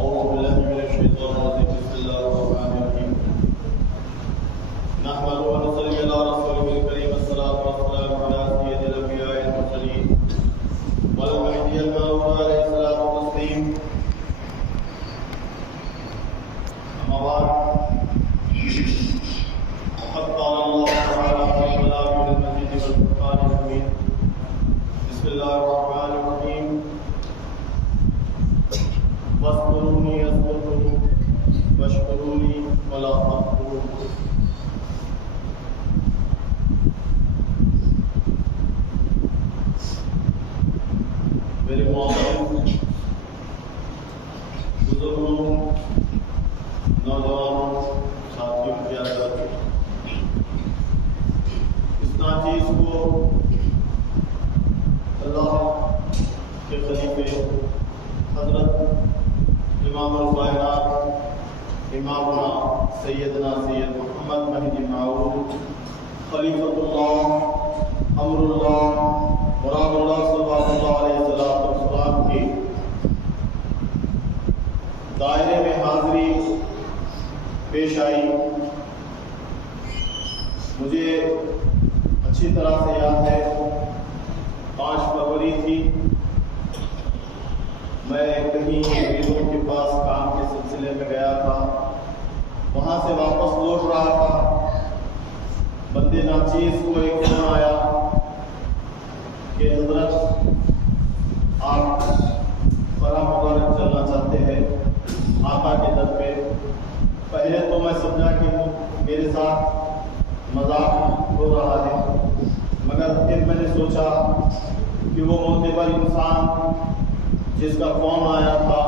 أعوذ بالله من الشيطان الرجيم بسم الله الرحمن الرحيم نحمده ونصلي على رسوله الكريم الصلاة والسلام على سيد الأنبياء المرسلين والمهدي المعود عليه الصلاة والتسليم أما بعد فقد قال الله تعالى في كلامه المجيد والفرقان الحميد بسم الله الرحمن الرحيم واذكروني اذكركم واشكروا لي ولا تكفرون. میرے معزز بزرگوں، نوجوانوں، ساتھیوں، پیارے بچوں، اس ناچیز کو اللہ کے خلیفے حضرت امام الکائنات امامنا سیدنا سید محمد مہدی معود خلیفۃ اللہ امر اللہ مراد اللہ صلی اللہ علیہ وسلم کی دائرے میں حاضری پیش آئی. مجھے اچھی طرح سے یاد ہے 5 فروری تھی. میں کہیں مریضوں کے پاس کام کے سلسلے میں گیا تھا، وہاں سے واپس لوٹ رہا تھا. بندے ناچیز کو ایک فون آیا کہ حضرت آپ فرا مبارک چلنا چاہتے ہیں آقا کے در پہ. پہلے تو میں سمجھا کہ میرے ساتھ مذاق ہو رہا ہے، مگر پھر میں نے سوچا کہ وہ معتبر انسان جس کا فون آیا تھا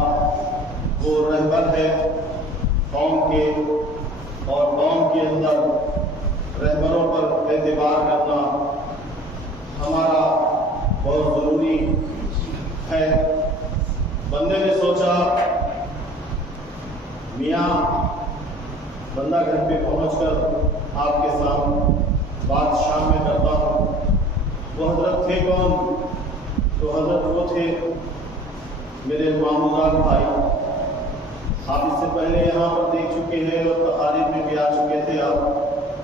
وہ رہبر ہے قوم کے، اور قوم کے اندر رہبروں پر اعتبار کرنا ہمارا بہت ضروری ہے. بندے نے سوچا میاں بندہ گھر پہ پہنچ کر آپ کے ساتھ بات شام میں کرتا ہوں. وہ حضرت تھے کون؟ تو حضرت وہ تھے میرے معمودان بھائی. آپ اس سے پہلے یہاں پر دیکھ چکے ہیں اور تقاریب میں بھی آ چکے تھے آپ،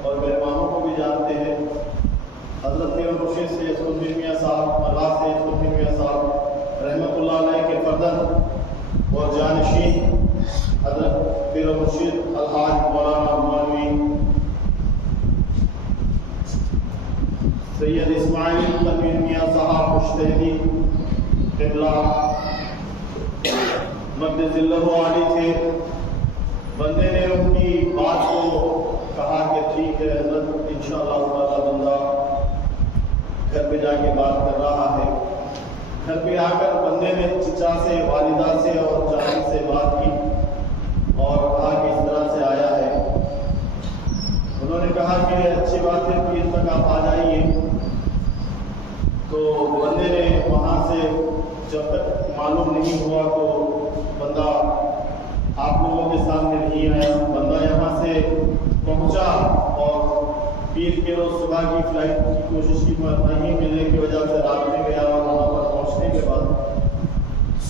اور میرے ماموں کو بھی جانتے ہیں. حضرت پیر مرشد سید قطب میاں صاحب، اللہ سید قطب میاں صاحب رحمۃ اللہ علیہ کے فرزند اور جانشین حضرت پیر مرشد الحاج مولانا مولوی سید اسماعیل قطب میاں صاحب مجتہدی قبلہ مقدس اللہ علی تھے. بندے نے ان کی بات کو کہا کہ ٹھیک ہے حضرت انشاءاللہ تعالی بندہ گھر پہ جا کے بات کر رہا ہے. گھر پہ آ کر بندے نے چچا سے، والدہ سے اور چاچی سے بات کی اور کہا کہ اس طرح سے آیا ہے. انہوں نے کہا کہ اچھی بات ہے پیر تک آپ آ جائیے. تو بندے نے وہاں سے جب تک معلوم نہیں ہوا تو بندہ آپ لوگوں کے سامنے نہیں آیا. بندہ یہاں سے پہنچا اور پیر کے روز صبح کی فلائٹ کی کوشش کی نہیں ملنے کی وجہ سے رات میں گیا، اور وہاں پر پہنچنے کے بعد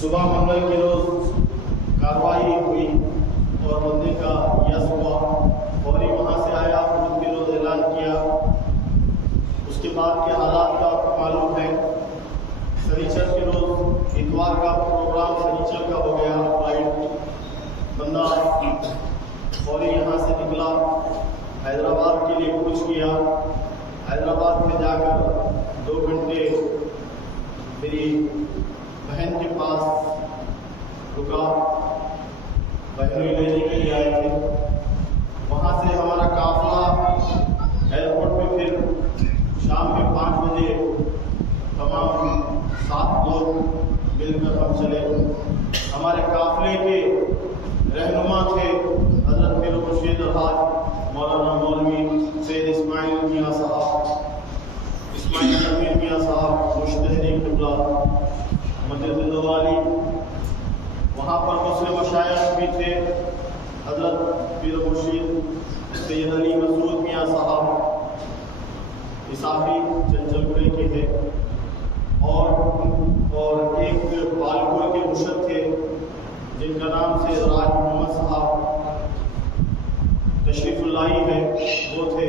صبح منگل کے روز کارروائی ہوئی اور بندے کا یس ہوا. فوری وہاں سے آیا، بدھ کے روز اعلان کیا. اس کے بعد کے حالات کا آپ کو معلوم ہے. سنیچر کے روز اتوار کا پروگرام سنیچر کا ہو گیا فلائٹ. بندہ فوری یہاں سے نکلا، حیدرآباد کے لیے کوچ کیا. حیدرآباد میں جا کر 2 گھنٹے میری بہن کے پاس رکا. بہنوئی لینے کے لیے آئے تھے. وہاں سے ہمارا قافلہ ایئرپورٹ پہ پھر شام میں 5 بجے تمام 7 لوگ مل کر ہم چلے. ہمارے قافلے کے رہنما تھے حضرت پیر مرشد الحاج مولانا مولوی سید اسماعیل میاں صاحب، اسماعیل امیر میاں صاحب مجتہدی قبلہ مقدس اللہ علی. وہاں پر دوسرے مشائخ بھی تھے حضرت پیر مرشد سید علی مسعود میاں صاحب اسافی چنچل گڑے کے تھے، اور ایک پالپور کے مرشد تھے جن کا نام سے راج محمد صاحب تشریف لائی ہے وہ تھے،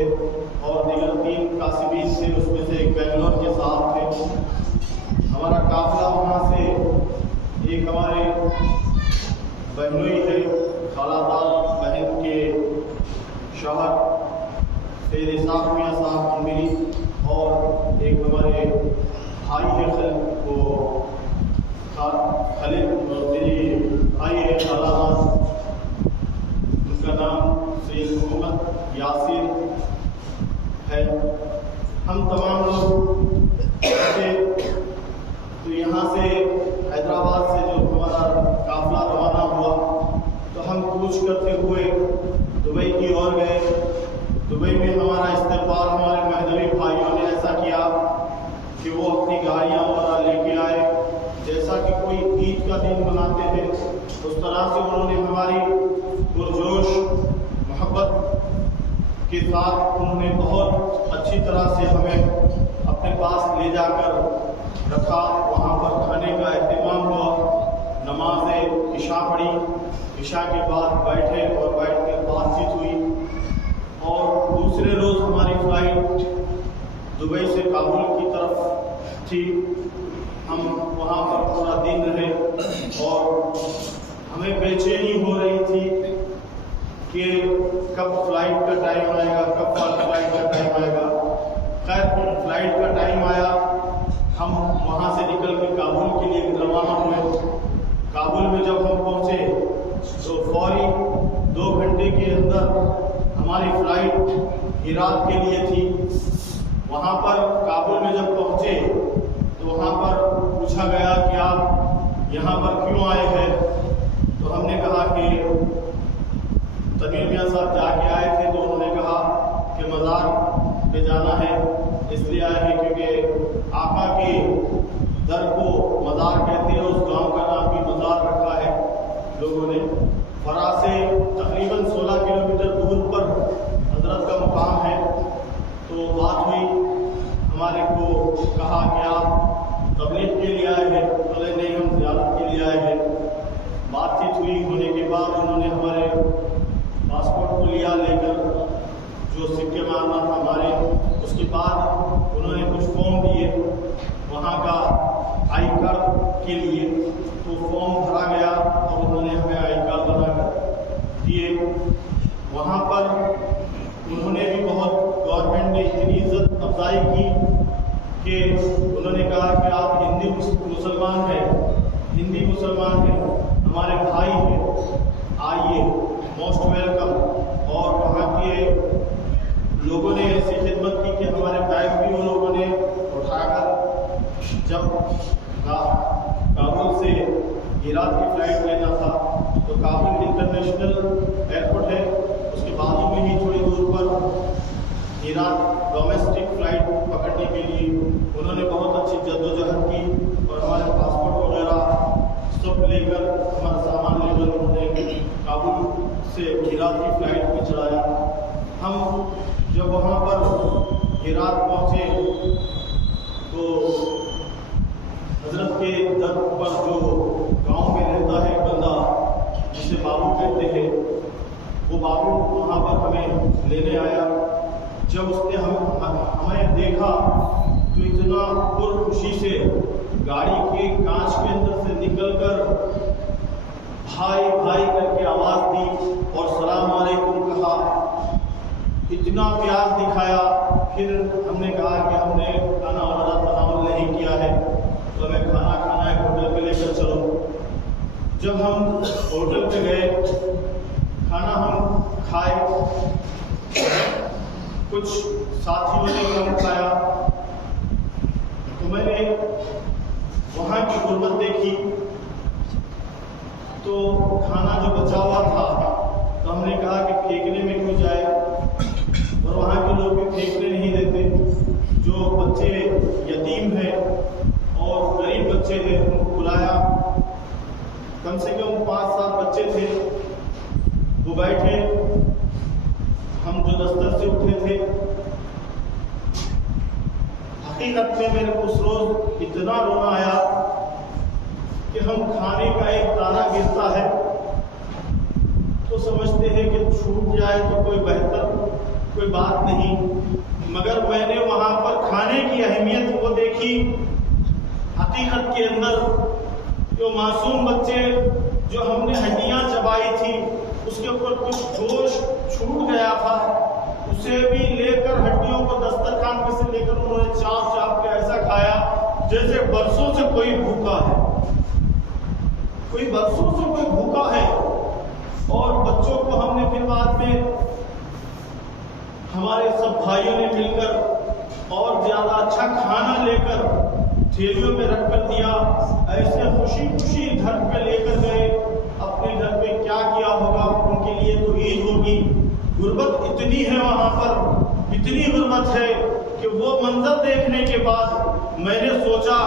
اور دیگر 3 کاسبین تھے، اس میں سے ایک بنگلور کے صاحب تھے۔ ہمارا قافلہ وہاں سے ایک ہمارے بہنوئی ہے، خالہ دار بہن کے شوہر سید اسحاق میاں صاحب کو ملی، اور ایک ہمارے بھائی ہے خالد میری بھائی ہے خالہ دار، ان کا نام سید محمد یاسر ہے۔ ہم تمام لوگ تھے، تو یہاں سے حیدرآباد سے جو ہمارا قافلہ روانہ ہوا تو ہم کوچ کرتے ہوئے دبئی کی اور گئے۔ دبئی میں ہمارا استقبال ہمارے مہدوی بھائیوں نے ایسا کیا کہ وہ اپنی گاڑیاں وغیرہ لے کے آئے، جیسا کہ کوئی عید کا دن مناتے ہیں اس طرح سے انہوں نے ہماری پرجوش محبت کے ساتھ انہوں نے بہت اچھی طرح سے ہمیں اپنے پاس لے جا کر رکھا۔ وہاں پر کھانے کا اہتمام ہوا، نماز عشاء پڑھی، عشاء کے بعد بیٹھے اور بیٹھ کر بات چیت ہوئی، اور دوسرے روز ہماری فلائٹ دبئی سے کابل کی طرف تھی۔ ہم وہاں پر پورا دن رہے اور ہمیں بے چینی ہو رہی تھی کہ کب فلائٹ کا ٹائم آئے گا، کب فلائٹ کا ٹائم آئے گا۔ خیر فلائٹ کا ٹائم آیا، ہم وہاں سے نکل کے کابل کے لیے روانہ ہوئے۔ کابل میں جب ہم پہنچے تو فوری 2 گھنٹے کے اندر ہماری فلائٹ ہرات کے لیے تھی۔ وہاں پر کابل میں جب پہنچے تو وہاں پر پوچھا گیا کہ آپ یہاں پر کیوں آئے ہیں؟ تو ہم نے کہا کہ تمیر میاں صاحب جا کے آئے تھے، تو انہوں نے کہا کہ مزار پہ جانا ہے، اس لیے آئے ہیں کیونکہ آقا کے در کو مزار کہتے ہیں، اس گاؤں کا نام بھی مزار رکھا ہے لوگوں نے۔ فرا سے تقریباً 16 کلومیٹر دور پر حضرت کا مقام ہے۔ تو بات ہوئی، ہمارے کو کہا کہ آپ تبلیغ کے لیے آئے ہیں، بولے نہیں ہم زیارت کے لیے آئے ہیں۔ بات چیت ہوئی، ہونے کے بعد انہوں نے ہمارے پاسپورٹ کو لیا لے کر، جو سکے مارنا تھا ہمارے، اس کے بعد انہوں نے کچھ فارم دیے وہاں کا آئی کارڈ کے لیے، تو فارم بھرا گیا اور انہوں نے ہمیں آئی کارڈ بنا کر دیے۔ وہاں پر انہوں نے بھی بہت، گورنمنٹ نے اتنی عزت افزائی کی کہ انہوں نے کہا کہ آپ ہندی مسلمان ہیں، ہندی مسلمان ہیں، ہمارے بھائی ہیں، آئیے، موسٹ ویلکم۔ اور وہاں کے لوگوں نے ایسی خدمت کی کہ ہمارے بیگ بھی ان لوگوں نے اٹھا کر، جب کابل سے ہرات کی فلائٹ لینا تھا تو کابل انٹرنیشنل ایئرپورٹ ہے، اس کے بازو میں ہی تھوڑی دور پر ہرات ڈومیسٹک فلائٹ پکڑنے کے لیے انہوں نے بہت اچھی جدوجہد کی، اور ہمارے پاسپورٹ وغیرہ سب لے کر، ہمارا سامان لے کر انہوں نے کابل سے ہرات کی فلائٹ پہ چڑھایا۔ ہم جب وہاں پر ہرات پہنچے تو حضرت کے در پر جو گاؤں میں رہتا ہے بندہ جسے بابو کہتے ہیں، وہ بابو وہاں پر ہمیں لینے آیا۔ جب اس نے ہمیں دیکھا تو اتنا پر خوشی سے گاڑی کے کانچ کے اندر سے نکل کر بھائی بھائی کر کے آواز دی اور سلام علیکم کہا، اتنا پیار دکھایا۔ پھر ہم نے کہا کہ ہم نے کھانا وغیرہ تناول نہیں کیا ہے تو ہمیں کھانا کھانا ہے، ہوٹل پہ لے کر چلو۔ جب ہم ہوٹل پہ گئے، کھانا ہم کھائے، کچھ ساتھیوں نے کم کھایا، تو میں نے وہاں کی غربت دیکھی، تو کھانا جو بچا ہوا تھا تو ہم نے کہا کہ پھینکنے میں کیوں جائے، اور وہاں کے لوگ بھی پھینکنے نہیں دیتے۔ جو بچے یتیم ہیں اور غریب بچے ہیں ان کو بلایا، کم سے کم 5-7 بچے تھے، وہ بیٹھے، ہم جو دفتر سے اٹھے تھے، حقیقت میں میرے کو اس روز اتنا رونا آیا کہ ہم کھانے کا ایک دانہ گرتا ہے جائے تو کوئی بہتر کوئی بات نہیں، مگر میں نے وہاں پر کھانے کی اہمیت وہ دیکھی۔ حقیقت کے اندر جو معصوم بچے جو ہم نے ہڈیاں چبائی تھی اس کے اوپر کچھ گوشت چھوٹ گیا تھا، اسے بھی لے کر ہڈیوں کو دسترخوان پہ سے لے کر انہوں نے چاپ چاپ کے ایسا کھایا جیسے برسوں سے کوئی بھوکا ہے، کوئی برسوں سے کوئی بھوکا ہے۔ اور بچوں کو ہم نے پھر بعد میں ہمارے سب بھائیوں نے مل کر اور زیادہ اچھا کھانا لے کر تھیلیوں میں رکھ کر دیا، ایسے خوشی خوشی گھر پہ لے کر گئے۔ اپنے گھر پہ کیا کیا ہوگا، ان کے لیے تو عید ہوگی۔ غربت اتنی ہے وہاں پر، اتنی غربت ہے کہ وہ منظر دیکھنے کے بعد میں نے سوچا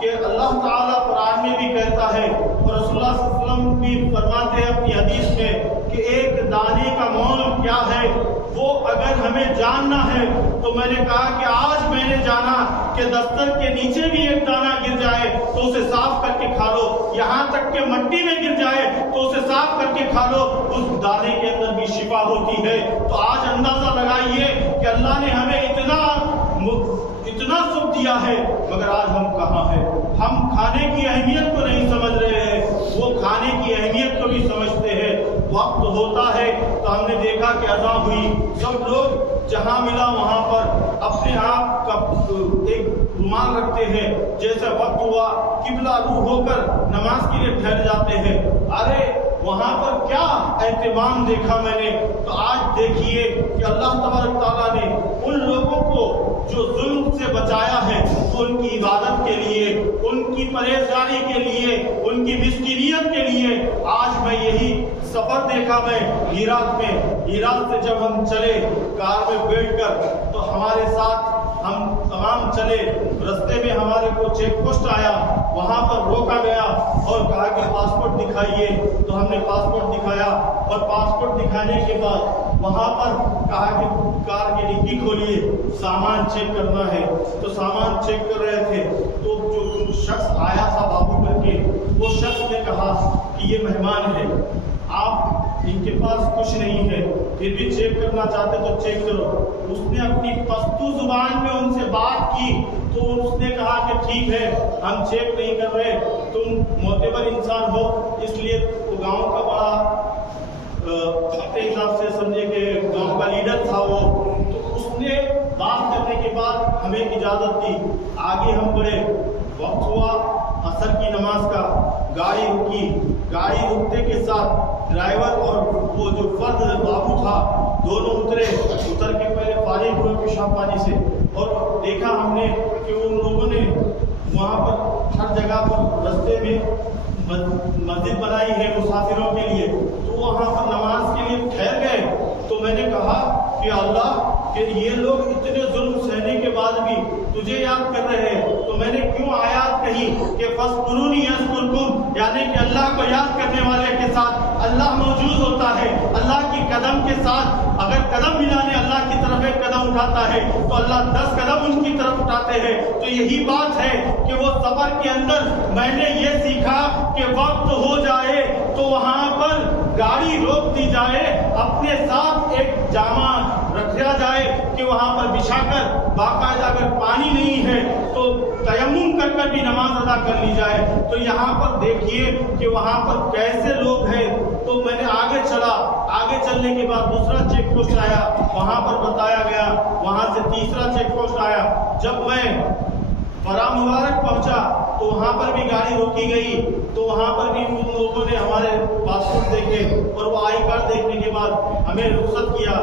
کہ اللہ تعالیٰ قرآن میں بھی کہتا ہے اور رسول اللہ صلی اللہ علیہ وسلم بھی فرماتے ہیں اپنی حدیث میں کہ ایک دانے کا مول کیا ہے، وہ اگر ہمیں جاننا ہے تو میں نے کہا کہ آج میں نے جانا کہ دستر کے نیچے بھی ایک دانہ گر جائے تو اسے صاف کر کے کھا لو، یہاں تک کہ مٹی میں گر جائے تو اسے صاف کر کے کھا لو، اس دانے کے اندر بھی شفا ہوتی ہے۔ تو آج اندازہ لگائیے کہ اللہ نے ہمیں اتنا سکھ دیا ہے، مگر آج ہم کہاں ہیں؟ ہم کھانے کی اہمیت کو نہیں سمجھ رہے ہیں، وہ کھانے کی اہمیت کو بھی سمجھتے ہیں۔ وقت ہوتا ہے تو ہم نے دیکھا کہ اذان ہوئی، سب لوگ جہاں ملا وہاں پر اپنے آپ کا ایک رومال رکھتے ہیں، جیسے وقت ہوا قبلہ رو ہو کر نماز کے لیے ٹھہر جاتے ہیں۔ ارے وہاں پر کیا اہتمام دیکھا میں نے، تو آج دیکھیے کہ اللہ تبارک تعالیٰ نے ان لوگوں کو جو ظلم سے بچایا ہے تو ان کی عبادت کے لیے، ان کی پرہیزگاری کے لیے، ان کی مسکینیت کے لیے آج میں یہی سفر دیکھا میں ہیرات سے جب ہم چلے کار میں بیٹھ کر تو ہمارے ساتھ ہم تمام چلے، رستے میں ہمارے کو چیک پوسٹ آیا، وہاں پر روکا گیا اور کہا کہ پاسپورٹ دکھائیے، تو ہم نے پاسپورٹ دکھایا اور پاسپورٹ دکھانے کے بعد وہاں پر کہا کہ کار کی ڈگی کھولیے، سامان چیک کرنا ہے، تو سامان چیک کر رہے تھے تو جو شخص آیا تھا بابو کر کے، وہ شخص نے کہا کہ یہ مہمان ہے، آپ ان کے پاس کچھ نہیں ہے، پھر بھی چیک کرنا چاہتے تو چیک کرو۔ اس نے اپنی پشتو زبان میں ان سے بات کی تو اس نے کہا کہ ٹھیک ہے، ہم چیک نہیں کر رہے، تم معتبر انسان ہو، اس لیے وہ گاؤں کا بڑا اپنے حساب سے سمجھے کہ گاؤں کا لیڈر تھا وہ، تو اس نے بات کرنے کے بعد ہمیں اجازت دی، آگے ہم بڑھے۔ وقت ہوا عصر کی نماز کا، گاڑی رکی، گاڑی رکتے کے ساتھ ڈرائیور اور وہ جو فرد بابو تھا دونوں اتر کے پہلے فارغ ہوئے پیشاب پانی سے، اور دیکھا ہم نے کہ ان لوگوں نے وہاں پر ہر جگہ پر رستے میں مسجد بنائی ہے مسافروں کے لیے، تو وہاں پر نماز کے لیے ٹھہر گئے۔ تو میں نے کہا کہ اللہ کہ یہ لوگ اتنے ظلم سہنے کے بعد بھی تجھے یاد کر رہے ہیں، تو میں نے کیوں آیات کہی کہ فَاذْكُرُونِي أَذْكُرْكُمْ، یعنی کہ اللہ کو یاد کرنے والے کے ساتھ اللہ موجود ہوتا ہے۔ اللہ کی قدم کے ساتھ اگر قدم ملانے اللہ کی طرف ایک قدم اٹھاتا ہے تو اللہ 10 قدم ان کی طرف اٹھاتے ہیں۔ تو یہی بات ہے کہ وہ سفر کے اندر میں نے یہ سیکھا کہ وقت ہو جائے تو وہاں پر گاڑی روک دی جائے، اپنے ساتھ ایک جامع رکھا جائے کہ وہاں پر بچھا کر باقاعدہ اگر پانی نہیں ہے تو تیمم کر کر بھی نماز ادا کر لی جائے۔ تو یہاں پر دیکھیے کہ وہاں پر کیسے لوگ ہیں۔ تو میں نے آگے چلا، آگے چلنے کے بعد دوسرا چیک پوسٹ آیا، وہاں پر بتایا گیا، وہاں سے تیسرا چیک پوسٹ آیا۔ جب میں فرا مبارک پہنچا تو وہاں پر بھی گاڑی روکی گئی، تو وہاں پر بھی ان لوگوں نے ہمارے پاسپورٹ دیکھے اور وہ آئی کارڈ دیکھنے کے بعد ہمیں رخصت کیا۔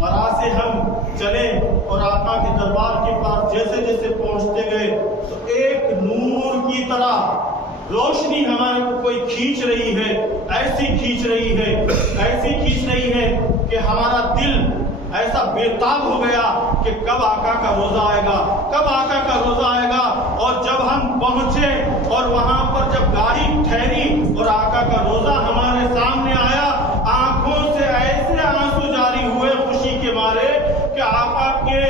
فرا سے ہم چلے اور آقا کے دربار کے پاس جیسے جیسے پہنچتے گئے تو ایک نور کی طرح روشنی ہمارے کو کوئی کھینچ رہی ہے، ایسی کھینچ رہی ہے، ایسی کھینچ رہی ہے کہ ہمارا دل ایسا بےتاب ہو گیا کہ کب آقا کا روزہ آئے گا، کب آقا کا روزہ آئے گا۔ اور جب ہم پہنچے اور وہاں پر جب گاڑی ٹھہری اور آقا کا روزہ ہمارے سامنے آیا، آنکھوں سے ایسے آنسو جاری ہوئے خوشی کے مارے کہ آقا کے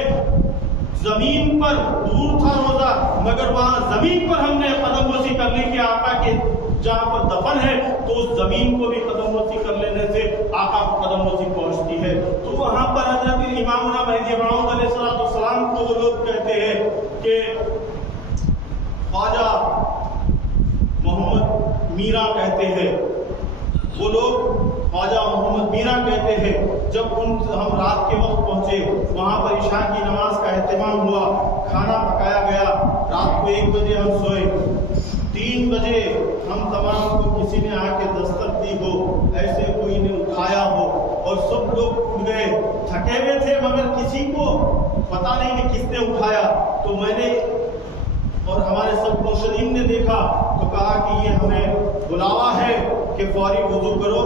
زمین پر دور تھا روزہ، مگر وہاں زمین پر ہم نے قدم بوسی کر لی کہ آقا کے جہاں پر دفن ہے تو اس زمین کو بھی قدم بوسی کر لینے سے آقا کو قدم بوسی پہنچتی ہے۔ خواجہ محمد میرا کہتے ہیں، وہ لوگ خواجہ محمد میرا کہتے ہیں جب ہم رات کے وقت پہنچے، وہاں پر عشاء کی نماز کا اہتمام ہوا، کھانا پکایا گیا، رات کو 1 بجے ہم سوئے، 3 بجے ہم تمام کو کسی نے آ کے دستک دی ہو، ایسے کوئی نے اٹھایا ہو اور سب لوگ اٹھ گئے، تھکے ہوئے تھے مگر کسی کو پتا نہیں کہ کس نے اٹھایا، تو میں نے اور ہمارے سب مرشدین نے دیکھا تو کہا کہ یہ ہمیں بلاوا ہے کہ فوری وضو کرو۔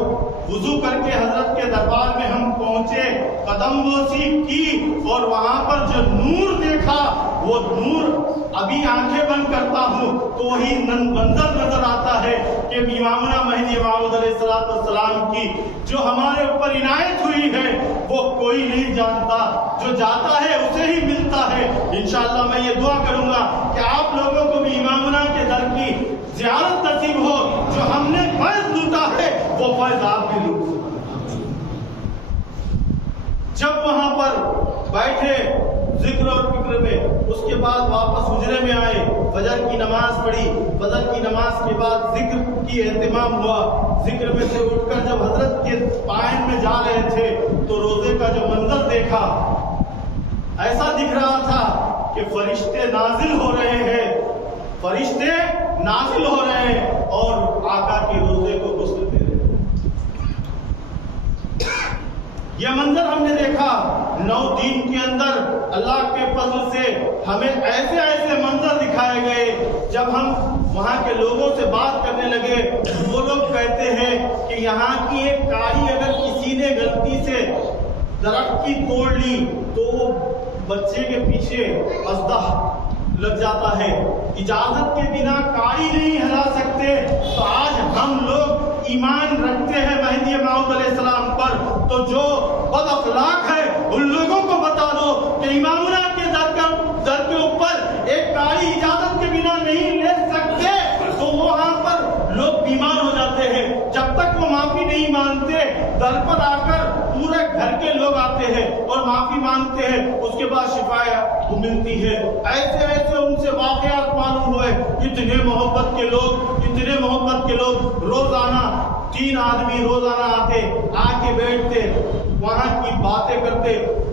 وضو کر کے حضرت کے دربار میں ہم پہنچے، قدم بوسی کی اور وہاں پر جو نور دیکھا، وہ نور ابھی آنکھیں بند کرتا ہوں تو وہی منظر نظر آتا ہے کہ امامنا مہدی موعود علیہ السلام کی جو ہمارے اوپر عنایت ہوئی ہے وہ کوئی نہیں جانتا، جو جاتا ہے اسے ہی ملتا ہے۔ انشاءاللہ میں یہ دعا کروں گا کہ آپ لوگوں کو بھی امامنا کے در کی زیارت نصیب ہو، جو ہم نے فیض لوٹا ہے وہ فیض آپ بھی لوٹ۔ جب وہاں پر بیٹھے ذکر اور فکر میں، اس کے بعد واپس حجرے میں آئے، فجر کی نماز پڑھی، فجر کی نماز کے بعد ذکر کی اہتمام ہوا، ذکر میں سے اٹھ کر جب حضرت کے پائن میں جا رہے تھے تو روزے کا جو منظر دیکھا، ایسا دکھ رہا تھا کہ فرشتے نازل ہو رہے ہیں، فرشتے نازل ہو رہے ہیں اور آقا کے روزے کو غسل دے رہے ہیں۔ یہ منظر ہم نے دیکھا 9 دن کے اندر، اللہ کے فضل سے ہمیں ایسے ایسے منظر دکھائے گئے۔ جب ہم وہاں کے لوگوں سے بات کرنے لگے، وہ لوگ کہتے ہیں کہ یہاں کی ایک کائی اگر کسی نے غلطی سے درخت کی توڑ لی تو وہ بچے کے پیچھے اسدہ لگ جاتا ہے، اجازت کے بنا کائی نہیں ہلا سکتے۔ تو آج ہم لوگ ایمان رکھتے ہیں مہدی موعود علیہ السلام پر، تو جو بد اخلاق ہے ان لوگوں کو بتا دو کہ امامنا کے در کے اوپر ایک کائی اجازت کے بنا نہیں لے سکتے، تو وہاں پر لوگ بیمار ہو جاتے ہیں۔ جب تک وہ معافی نہیں مانگتے، در پر آ کر پورے گھر کے لوگ آتے ہیں اور معافی مانگتے ہیں، اس کے بعد شفا ملتی ہے۔ ایسے ایسے ان سے واقعات معلوم ہوئے، اتنے محبت کے لوگ روزانہ 3 آدمی روزانہ آتے، آ کے بیٹھتے، وہاں کی باتیں کرتے،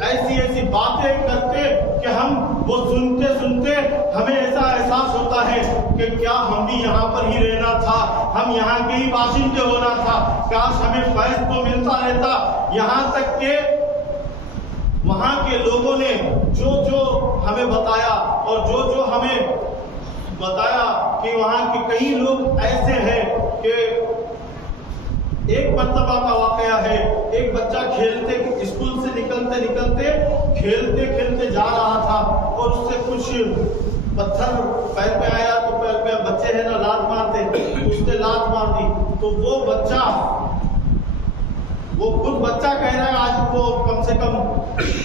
ایسی باتیں کرتے کہ ہم وہ سنتے ہمیں ایسا احساس ہوتا ہے کہ کیا ہم بھی یہاں پر ہی رہنا تھا، ہم یہاں کے ہی باشندے ہونا تھا، کاش ہمیں فیض تو ملتا رہتا۔ یہاں تک کہ وہاں کے لوگوں نے جو ہمیں بتایا اور جو ہمیں بتایا کہ وہاں کے کئی لوگ ایسے ہیں کہ ایک مرتبہ کا واقعہ ہے، ایک بچہ کھیلتے اسکول سے نکلتے کھیلتے جا رہا تھا اور اس سے کچھ پتھر پیر پہ آیا، تو پیر پہ بچے ہیں نا لات مارتے، اس نے لات مار دی، تو وہ خود بچہ کہہ رہا ہے، آج وہ کم سے کم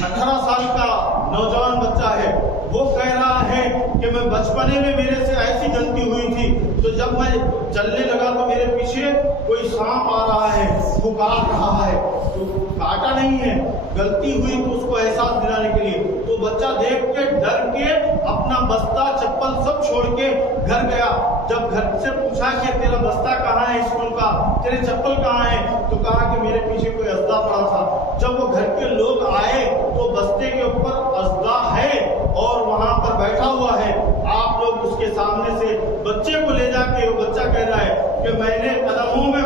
18 سال کا نوجوان بچہ ہے، وہ کہہ رہا ہے کہ میں بچپنے میں میرے سے ایسی غلطی ہوئی تھی، تو جب میں چلنے لگا تو میرے پیچھے کوئی سانپ آ رہا ہے، وہ کاٹ رہا ہے، تو کاٹا نہیں ہے، غلطی ہوئی تو اس کو احساس دلانے کے لیے، تو بچہ دیکھ کے ڈر کے اپنا بستہ چپل سب چھوڑ کے گھر گیا۔ جب گھر سے پوچھا کہ تیرا بستہ کہاں ہے اسکول کا، تیرے چپل کہاں ہے، تو کہا کہ میرے پیچھے کوئی اسدہ پڑا تھا۔ جب وہ گھر کے لوگ آئے تو بستے کے اوپر اسدہ ہے اور وہاں پر بیٹھا ہوا ہے، آپ لوگ اس کے سامنے سے بچے کو لے جا کے، وہ بچہ کہہ رہا ہے کہ میں نے قدموں میں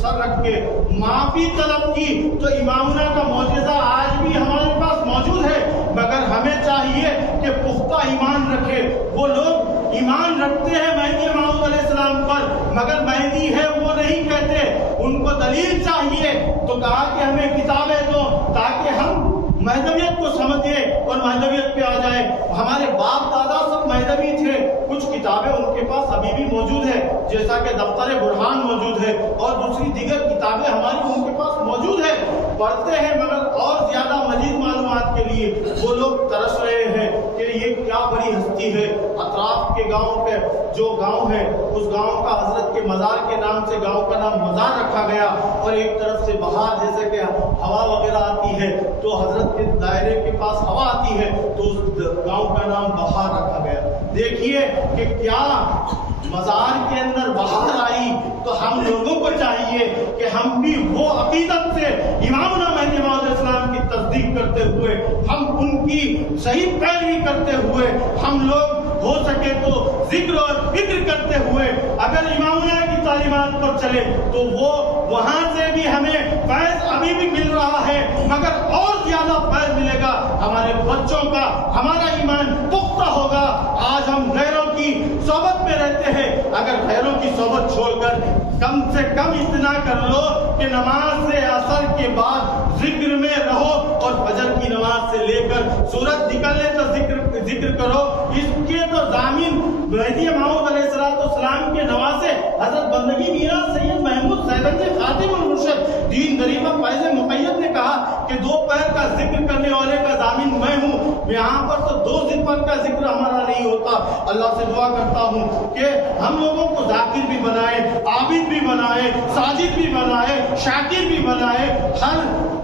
سر رکھ کے معافی طلب کی۔ تو امامنا کا معجزہ آج بھی ہمارے پاس موجود ہے، مگر ہمیں چاہیے کہ پختہ ایمان رکھے۔ وہ لوگ ایمان رکھتے ہیں مہدی موعود علیہ السلام پر، مگر مہدی ہے وہ نہیں کہتے، ان کو دلیل چاہیے۔ تو کہا کہ ہمیں کتابیں دو تاکہ ہم مہدویت کو سمجھیں اور مہدویت پہ آ جائیں۔ ہمارے باپ دادا سب مہدوی تھے، کچھ کتابیں ان کے پاس ابھی بھی موجود ہے، جیسا کہ دفتر برہان موجود ہے اور دوسری دیگر کتابیں ہماری ان کے پاس موجود ہے، پڑھتے ہیں، مگر اور زیادہ مزید معلومات کے لیے وہ لوگ ترس رہے ہیں کہ یہ کیا بڑی ہستی ہے. اطراف کے گاؤں کے جو گاؤں ہے اس گاؤں کا حضرت کے مزار کے نام سے گاؤں کا نام مزار رکھا گیا, اور ایک طرف سے باہر جیسے کہ ہوا وغیرہ آتی ہے تو حضرت کے دائرے کے پاس ہوا آتی ہے تو اس گاؤں کا نام بہار رکھا گیا. دیکھیے کہ کیا مزار کے اندر بہار آئی, تو ہم لوگوں کو چاہیے کہ ہم بھی وہ عقیدت سے امامنا مہدی موعود علیہ السلام کی تصدیق کرتے ہوئے, ہم ان کی صحیح پیروی کرتے ہوئے, ہم لوگ ہو سکے تو ذکر اور فکر کرتے ہوئے اگر امامنا کی تعلیمات پر چلے تو وہ وہاں سے بھی ہمیں فیض ابھی بھی مل رہا ہے, مگر اور زیادہ فیض ملے گا. ہمارے بچوں کا ہمارا ایمان پختہ ہوگا. آج ہم غیروں کی صحبت میں رہتے ہیں, اگر غیروں کی صحبت چھوڑ کر کم سے کم اتنا کر لو کہ نماز سے عصر کے بعد ذکر میں رہو, اور فجر کی نماز سے لے کر سورج نکلنے تک ذکر کرو. اس کے تو ضامن مہدی موعود علیہ السلام کے نواسے حضرت بندگی میرا سید محمود سیدنجی خاتم المرشد دین غریبہ فیض مقید نے کہا کہ دو پہر کا ذکر کرنے والے کا ضامن میں ہوں. یہاں پر تو دو ذکر کا ذکر ہمارا نہیں ہوتا. اللہ سے دعا کرتا ہوں کہ ہم لوگوں کو ذاکر بھی بنائے, عابد بھی بنائے, ساجد بھی بنائے, شاکر بھی بنائے, ہر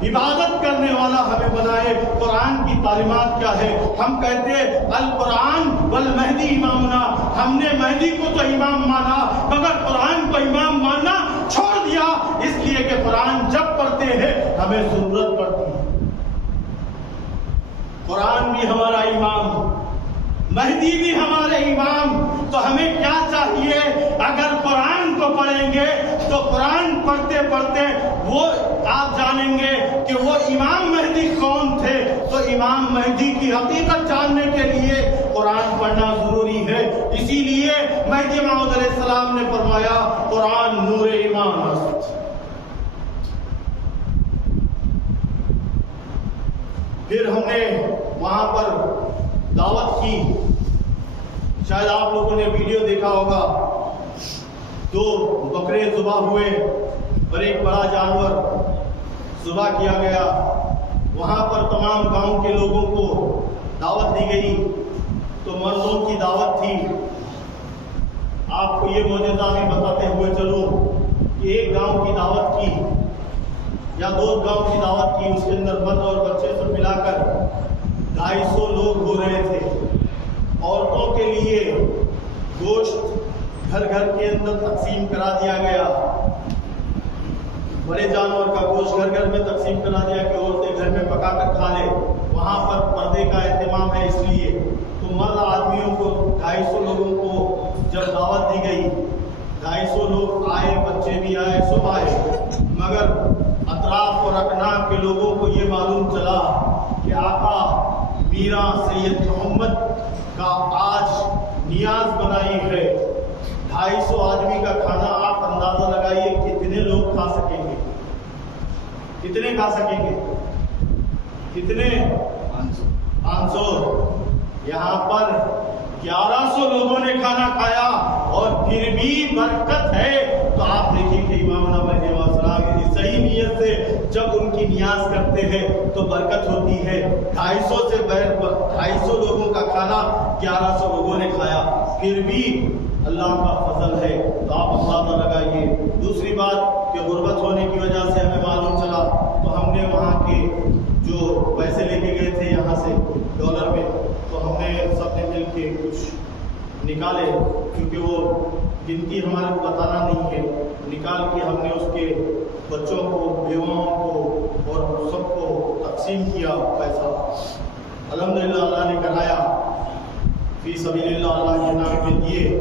عبادت کرنے والا ہمیں بنائے. قرآن کی تعلیمات کیا ہے؟ ہم کہتے ہیں القرآن والمہدی امامنا, ہم نے مہدی کو تو امام مانا مگر قرآن کو امام ماننا چھوڑ دیا, اس لیے کہ قرآن جب پڑھتے ہیں ہمیں ضرورت پڑتی ہے. قرآن بھی ہمارا امام, مہدی بھی ہمارے امام. تو ہمیں کیا چاہیے؟ اگر قرآن کو پڑھیں گے تو قرآن پڑھتے پڑھتے وہ آپ جانیں گے کہ وہ امام مہدی کون تھے. تو امام مہدی کی حقیقت جاننے کے لیے قرآن پڑھنا ضروری ہے. اسی لیے مہدی موعود علیہ السلام نے فرمایا قرآن نور ایمان است. پھر ہم نے وہاں پر دعوت کی. شاید آپ لوگوں نے ویڈیو دیکھا ہوگا, 2 بکرے ذبح ہوئے اور ایک بڑا جانور ذبح کیا گیا. وہاں پر تمام گاؤں کے لوگوں کو دعوت دی گئی. تو مردوں کی دعوت تھی. آپ کو یہ معجزہ بھی بتاتے ہوئے چلوں کہ ایک گاؤں کی دعوت کی یا 2 گاؤں کی دعوت کی, اس کے اندر مرد اور بچے سب ملا کر 250 لوگ ہو رہے تھے. عورتوں کے لیے گوشت گھر گھر کے اندر تقسیم کرا دیا گیا. بڑے جانور کا گوشت گھر گھر میں تقسیم کرا دیا کہ عورتیں گھر میں پکا کر کھا لے. وہاں پر پردے کا اہتمام ہے, اس لیے تو مرد آدمیوں کو 250 لوگوں کو جب دعوت دی گئی, 250 لوگ آئے, بچے بھی آئے, سب آئے, مگر اطراف اور اکناف کے لوگوں کو یہ معلوم چلا کہ آقا میرا سید محمد کا آج نیاز بنائی ہے. 250 آدمی کا کھانا آپ اندازہ لگائیے کتنے لوگ کھا سکیں گے, کتنے کھا سکیں گے, کتنے 500. یہاں پر 1100 لوگوں نے کھانا کھایا اور پھر بھی برکت ہے. تو آپ دیکھیں کہ امامنا مہدی موعود علیہ السلام کی صحیح نیت سے جب ان کی نیاز کرتے ہیں تو برکت ہوتی ہے. 250 سے بغیر 250 لوگوں کا کھانا 1100 لوگوں نے کھایا, پھر بھی اللہ کا فضل ہے. تو آپ اندازہ لگائیے. دوسری بات کہ غربت ہونے کی وجہ سے ہمیں معلوم چلا تو ہم نے وہاں کے جو پیسے لے کے گئے تھے یہاں سے ڈالر میں, تو ہم نے سب نے مل کے کچھ نکالے, کیونکہ وہ گنتی ہمارے کو بتانا نہیں ہے. نکال کے ہم نے اس کے بچوں کو, بیواؤں کو اور سب کو تقسیم کیا پیسہ. الحمدللہ اللہ نے کرایا, فی سبیل اللہ اللہ کے نام میں دیے.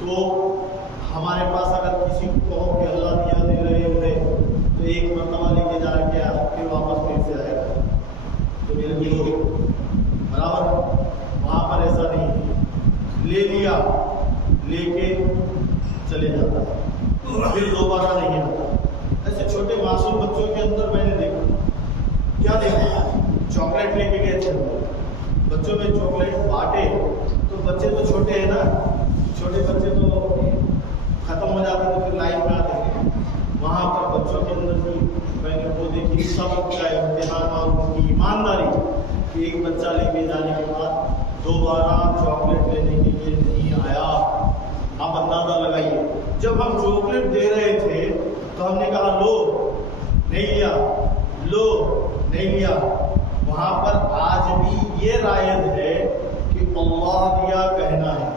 تو ہمارے پاس اگر کسی کو کہو کہ اللہ دیا دے رہے ہیں تو ایک مرتبہ لے کے جا کے پھر واپس پھر سے آئے گا. تو میرے لیے برابر وہاں پر ایسا نہیں, لے لیا لے کے چلے جاتا ہے, پھر دوبارہ نہیں آتا. ایسے چھوٹے معصوم بچوں کے اندر میں نے دیکھا, کیا دیکھا, چاکلیٹ لے کے گئے تھے بچوں میں, چاکلیٹ بانٹے. تو بچے تو چھوٹے ہیں نا, چھوٹے بچے تو ختم ہو جاتے تو پھر لائن میں آتے. وہاں پر بچوں کے اندر بھی میں نے وہ دیکھی سب کا امتحان اور ان کی ایمانداری. ایک بچہ لے کے جانے کے بعد دوبارہ چاکلیٹ لینے کے لیے نہیں آیا۔ آپ اندازہ لگائیے، جب ہم چاکلیٹ دے رہے تھے تو ہم نے کہا لو، نہیں لیا، لو، نہیں لیا۔ وہاں پر آج بھی یہ رائج ہے کہ اللہ دیا کہنا ہے،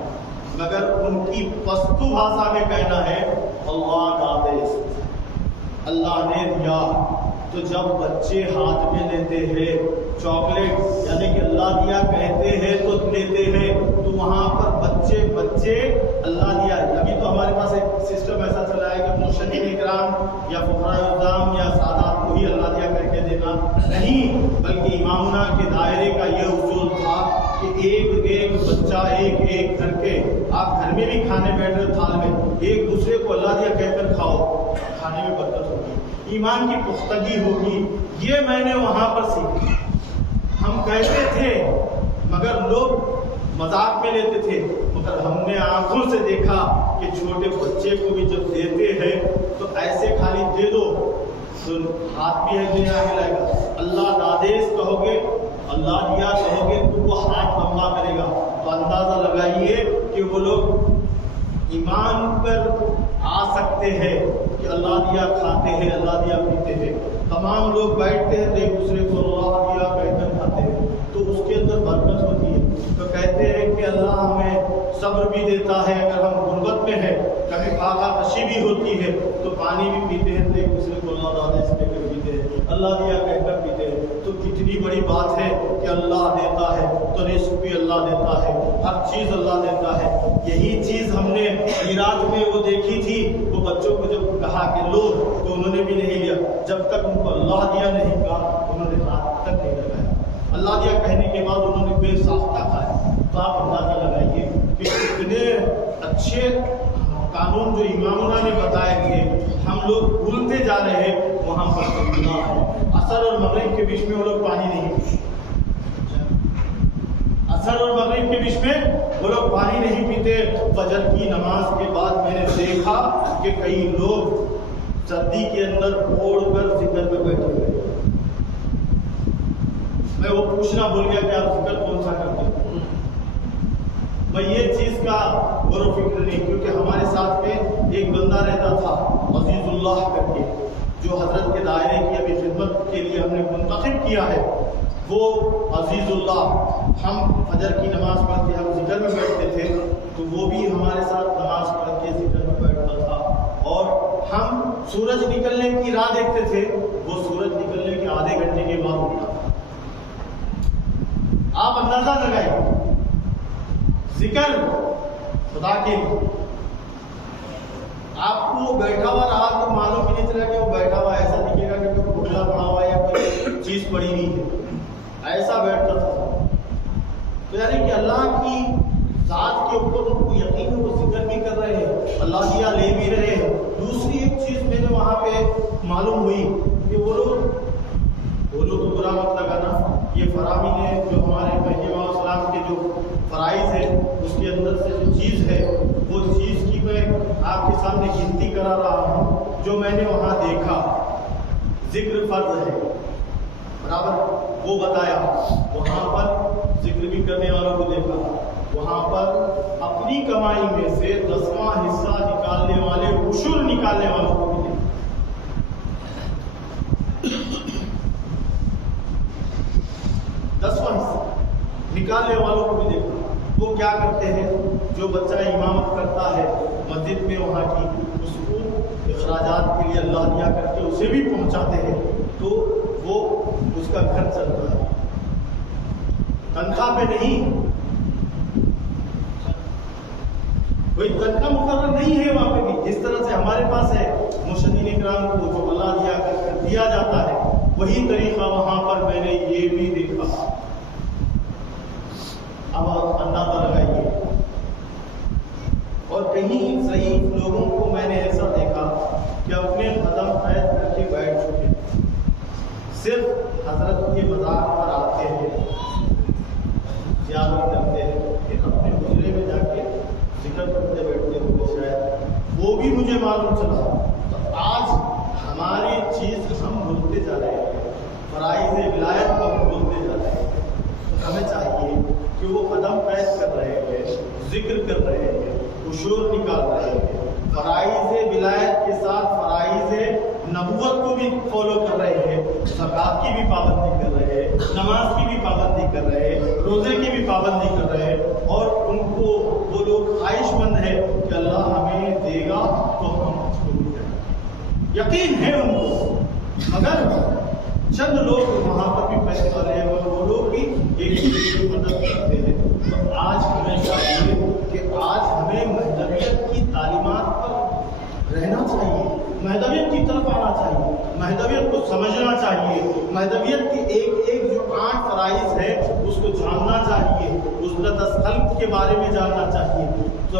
مگر ان کی پشتو بھاشا میں کہنا ہے اللہ دادیس، اللہ نے دیا۔ تو جب بچے ہاتھ میں لیتے ہیں چاکلیٹ، یعنی کہ اللہ دیا کہتے ہیں تو لیتے ہیں، تو وہاں پر بچے اللہ دیا۔ ابھی تو ہمارے پاس ایک سسٹم ایسا چلا ہے کہ مرشدین کرام یا فقراء اعظام یا سادات کو ہی اللہ دیا کر کے دینا نہیں، بلکہ امامنا کے دائرے کا یہ اصول تھا کہ ایک ایک بچہ ایک ایک کر کے، آپ گھر میں بھی کھانے بیٹھ رہے تھال میں، ایک دوسرے کو اللہ دیا کہہ کر کھاؤ، کھانے میں برکت ہوگی، ایمان کی پختگی ہوگی۔ یہ میں نے وہاں پر سیکھا۔ ہم کہتے تھے مگر لوگ مذاق میں لیتے تھے، مگر ہم نے آنکھوں سے دیکھا کہ چھوٹے بچے کو بھی جب دیتے ہیں تو ایسے خالی دے دو تو ہاتھ بھی نہیں ہلائے گا۔ اللہ دادیس کہو گے، اللہ دیا کہو گے تو وہ ہاتھ لمبا کرے گا۔ تو اندازہ لگائیے کہ وہ لوگ ایمان پر آ سکتے ہیں کہ اللہ دیا کھاتے ہیں، اللہ دیا پیتے ہیں۔ تمام لوگ بیٹھتے ہیں ایک دوسرے کو اللہ دیا کہہ کر کھاتے ہیں، تو اس کے اندر برکت ہوتی ہے۔ تو کہتے ہیں کہ اللہ ہمیں صبر بھی دیتا ہے اگر ہم غربت میں ہیں، کبھی فاقہ کشی بھی ہوتی ہے تو پانی بھی پیتے ہیں تو ایک دوسرے کو اللہ دادے سے کہہ کر پیتے ہیں، اللہ دیا کہہ کر پیتے ہیں۔ تو کتنی بڑی بات ہے کہ اللہ دیتا ہے تو رزق بھی اللہ دیتا ہے، ہر چیز اللہ دیتا ہے۔ یہی چیز ہم نے میراث میں وہ دیکھی تھی، وہ بچوں کو جب کہا کہ لو تو انہوں نے بھی نہیں لیا، جب تک ان کو اللہ دیا نہیں کہا انہوں نے ہاتھ تک نہیں لگایا۔ اللہ دیا کہنے کے بعد انہوں نے بے ساختہ کھایا۔ تو آپ اندازہ لگائیے کہ کتنے اچھے قانون جو امامنا نے بتائے تھے ہم لوگ بھولتے جا رہے ہیں۔ وہاں پر گناہ ہے۔ عصر اور مغرب کے بیچ میں وہ لوگ پانی نہیں پیتے، عصر اور مغرب کے بیچ میں وہ لوگ پانی نہیں پیتے۔ فجر کی نماز کے بعد میں نے دیکھا کہ کئی لوگ سردی کے اندر اوڑھ کر ذکر میں بیٹھے ہوئے۔ میں وہ پوچھنا بھول گیا کہ آپ ذکر کون سا کرتے ہیں۔ میں یہ چیز کا غور و فکر نہیں، کیونکہ ہمارے ساتھ میں ایک بندہ رہتا تھا عزیز اللہ کر کے، جو حضرت کے دائرے کی ابھی خدمت کے لیے ہم نے منتخب کیا ہے۔ وہ عزیز اللہ، ہم فجر کی نماز پڑھ کے ہم ذکر میں بیٹھتے تھے تو وہ بھی ہمارے ساتھ نماز پڑھ کے ذکر میں بیٹھتا تھا، اور ہم سورج نکلنے کی راہ دیکھتے تھے، وہ سورج نکلنے کے آدھے گھنٹے کے بعد اٹھتا تھا۔ آپ اندازہ لگائیں، ذکر خدا کے لیے آپ کو بیٹھا ہوا رہا تو معلوم ہی نہیں چلا کہ وہ بیٹھا ہوا، ایسا دکھے گا کہ کوئی بھولا پڑا ہوا یا کوئی چیز پڑی ہوئی ہے، ایسا بیٹھتا تھا۔ تو یعنی کہ اللہ کی ذات کے اوپر ان کو یقین ہے، وہ ذکر بھی کر رہے ہیں، اللہ دیا لے بھی رہے ہیں۔ دوسری ایک چیز میں نے وہاں پہ معلوم ہوئی کہ وہ لوگ بولو تو برا مت لگانا، یہ فراہمی ہے جو ہمارے بھائی السلام کے جو فرائض ہے اس کے اندر سے جو چیز ہے وہ چیز کی میں آپ کے سامنے گنتی کرا رہا ہوں۔ جو میں نے وہاں دیکھا، ذکر فرض ہے برابر، وہ بتایا۔ وہاں پر ذکر بھی کرنے والوں کو دیکھا، وہاں پر اپنی کمائی میں سے 10واں حصہ نکالنے والے، عشر نکالنے والوں کو بھی دیکھا۔ 10واں حصہ نکالنے والوں کو بھی دیکھا۔ وہ کیا کرتے ہیں، جو بچہ امامت کرتا ہے مسجد میں وہاں کی، اس کو اخراجات کے لیے اللہ دیا کر کے اسے بھی پہنچاتے ہیں، تو وہ اس کا گھر چلتا ہے، تنخواہ پہ نہیں، کوئی تنخواہ مقرر نہیں ہے وہاں پہ بھی۔ جس طرح سے ہمارے پاس ہے مرشدین اکرام کو جو اللہ دیا کر دیا جاتا ہے، وہی طریقہ وہاں پر میں نے یہ بھی دیکھا۔ اب آپ اندازہ لگائیے، اور کہیں ضعیف لوگوں کو میں نے ایسا دیکھا کہ اپنے قدم قید کر کے بیٹھ چکے، صرف حضرت کے مزار پر آتے ہیں، زیارت کرتے ہیں، پھر اپنے حجرے میں جا کے ذکر کرتے بیٹھتے ہوئے شاید وہ بھی مجھے معلوم چلا۔ تو آج ہماری چیز ہم بھولتے جا رہے ہیں، فرائض ولایت کو ہم بھولتے جا رہے ہیں۔ ہمیں چاہیے کہ وہ قدم بیعت کر رہے ہیں، ذکر کر رہے ہیں، عشور نکال رہے ہیں، فرائض ولایت کے ساتھ فرائض نبوت کو بھی فالو کر رہے ہیں، زکات کی بھی پابندی کر رہے ہیں، نماز کی بھی پابندی کر رہے ہیں، روزے کی بھی پابندی کر رہے ہیں، اور ان کو وہ لوگ خواہش مند ہے کہ اللہ ہمیں دے گا تو ہم اس کو بھی دیں گے، یقین ہے ان کو، مگر چند لوگ وہاں پر بھی پیسے والے ہیں اور وہ لوگ بھی ایک دوسرے کی مدد کرتے ہیں۔ تو آج ہمیں چاہیے کہ آج ہمیں مہدویت کی تعلیمات پر رہنا چاہیے، مہدویت کی طرف آنا چاہیے، مہدویت کو سمجھنا چاہیے، مہدویت کی ایک ایک جو 8 فرائض ہے اس کو جاننا چاہیے، عزلت خلق کے بارے میں جاننا چاہیے، تو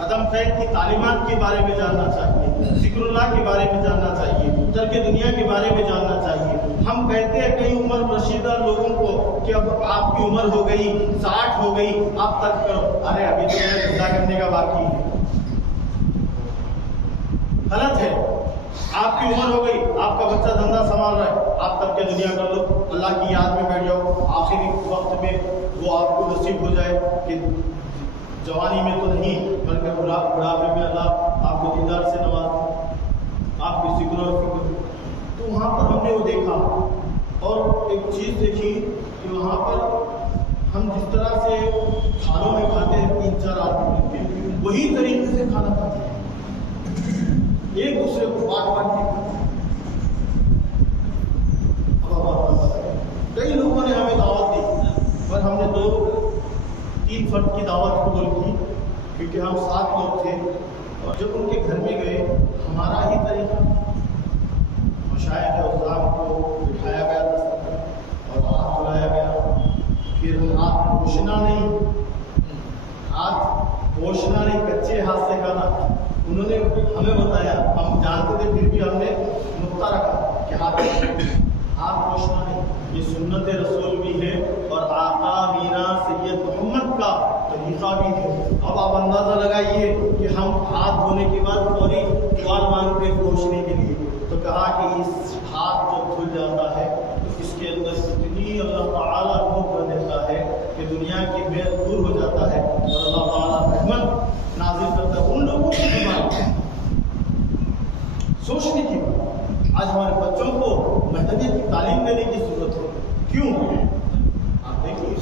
عدم فیض کی تعلیمات کے بارے میں جاننا چاہیے، ذکر اللہ کے بارے میں جاننا چاہیے، ترک دنیا کے بارے میں جاننا چاہیے۔ ہم کہتے ہیں کئی عمر رسیدہ لوگوں کو کہ اب آپ کی عمر ہو گئی، 60 ہو گئی، آپ ترک کرو، ارے ابھی تو میں دھندا کرنے کا باقی ہے، غلط ہے۔ آپ کی عمر ہو گئی، آپ کا بچہ دھندا سنبھال رہا ہے، آپ ترک دنیا کر لو، اللہ کی یاد میں بیٹھ جاؤ، آخری وقت میں وہ آپ کو نصیب ہو جائے کہ جوانی میں تو نہیں بلکہ بڑھاپے میں اللہ آپ کو دیدار سے نواز، آپ کی ذکر اور فکر۔ تو وہاں پر ہم نے وہ دیکھا اور ایک چیز دیکھی کہ وہاں پر ہم جس طرح سے کھانوں میں کھاتے ہیں 3-4 آدمی مل کے، وہی طریقے سے کھانا کھاتے ہیں، ایک دوسرے کو بانٹ کے کئی لوگوں نے ہمیں دعوت دی، پر ہم نے 2-3 فرد کی دعوت قبول کی کیونکہ ہم 7 لوگ تھے، اور جب ان کے گھر میں گئے ہمارا ہی طریقہ، مشائخ عظام کو بٹھایا گیا اور ہاتھ دھلایا گیا، پھر ہاتھ پوچھنا نہیں، کچے ہاتھ سے کھانا، انہوں نے ہمیں بتایا، ہم جانتے تھے پھر بھی ہم نے نقطہ رکھا کہ ہاتھ پوچھنا نہیں، یہ سنت رسول بھی ہے اور آقا میرا سید محمد کا طریقہ بھی ہے۔ اب آپ اندازہ لگائیے کہ ہم ہاتھ دھونے کے بعد فوری دعا مانگتے پوچھنے کے لیے، تو کہا کہ اس ہاتھ جب دھل جاتا ہے تو اس کے اندر اتنی اللہ تعالیٰ نور کر دیتا ہے کہ دنیا کی بے دور ہو جاتا ہے اور اللہ تعالیٰ رحمت نازل کرتا ہے ان لوگوں کی بات سوچنے کی بات۔ آج ہمارے بچوں کو مہدویت کی تعلیم دینے کی ضرورت ہے، کیوں؟ آپ دیکھیے،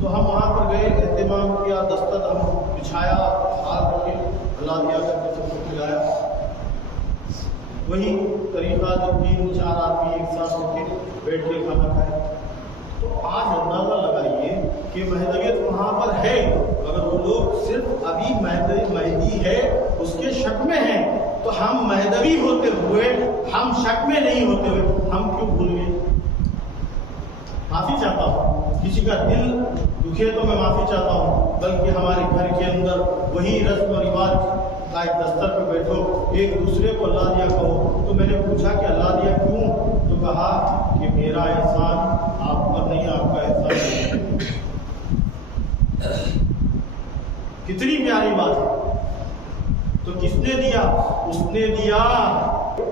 تو ہم وہاں پر گئے، اہتمام کیا، دستخط ہم بچھایا، ہاتھ رکھے، اللہ دیا کر کے سب کو کھلایا، وہی طریقہ جو 3-4 آدمی ایک ساتھ ہو کے بیٹھ کے کھانا کھائے۔ تو آج اندازہ لگائیے کہ مہدویت وہاں پر ہے، اگر وہ لوگ صرف ابھی مہدی ہے اس کے شک میں ہیں، تو ہم مہدوی ہوتے ہوئے ہم شک میں نہیں ہوتے ہوئے ہم کیوں بھول گئے؟ معافی چاہتا ہوں، کسی کا دل دکھے تو میں معافی چاہتا ہوں، بلکہ ہمارے گھر کے اندر وہی رسم و رواج کا ایک دستر پہ بیٹھو، ایک دوسرے کو اللہ دیا کہو۔ تو میں نے پوچھا کہ اللہ دیا کیوں؟ تو کہا کہ میرا احسان آپ پر نہیں، آپ کا احسان ہے۔ کتنی پیاری بات ہے۔ تو کس نے دیا؟ اس نے دیا۔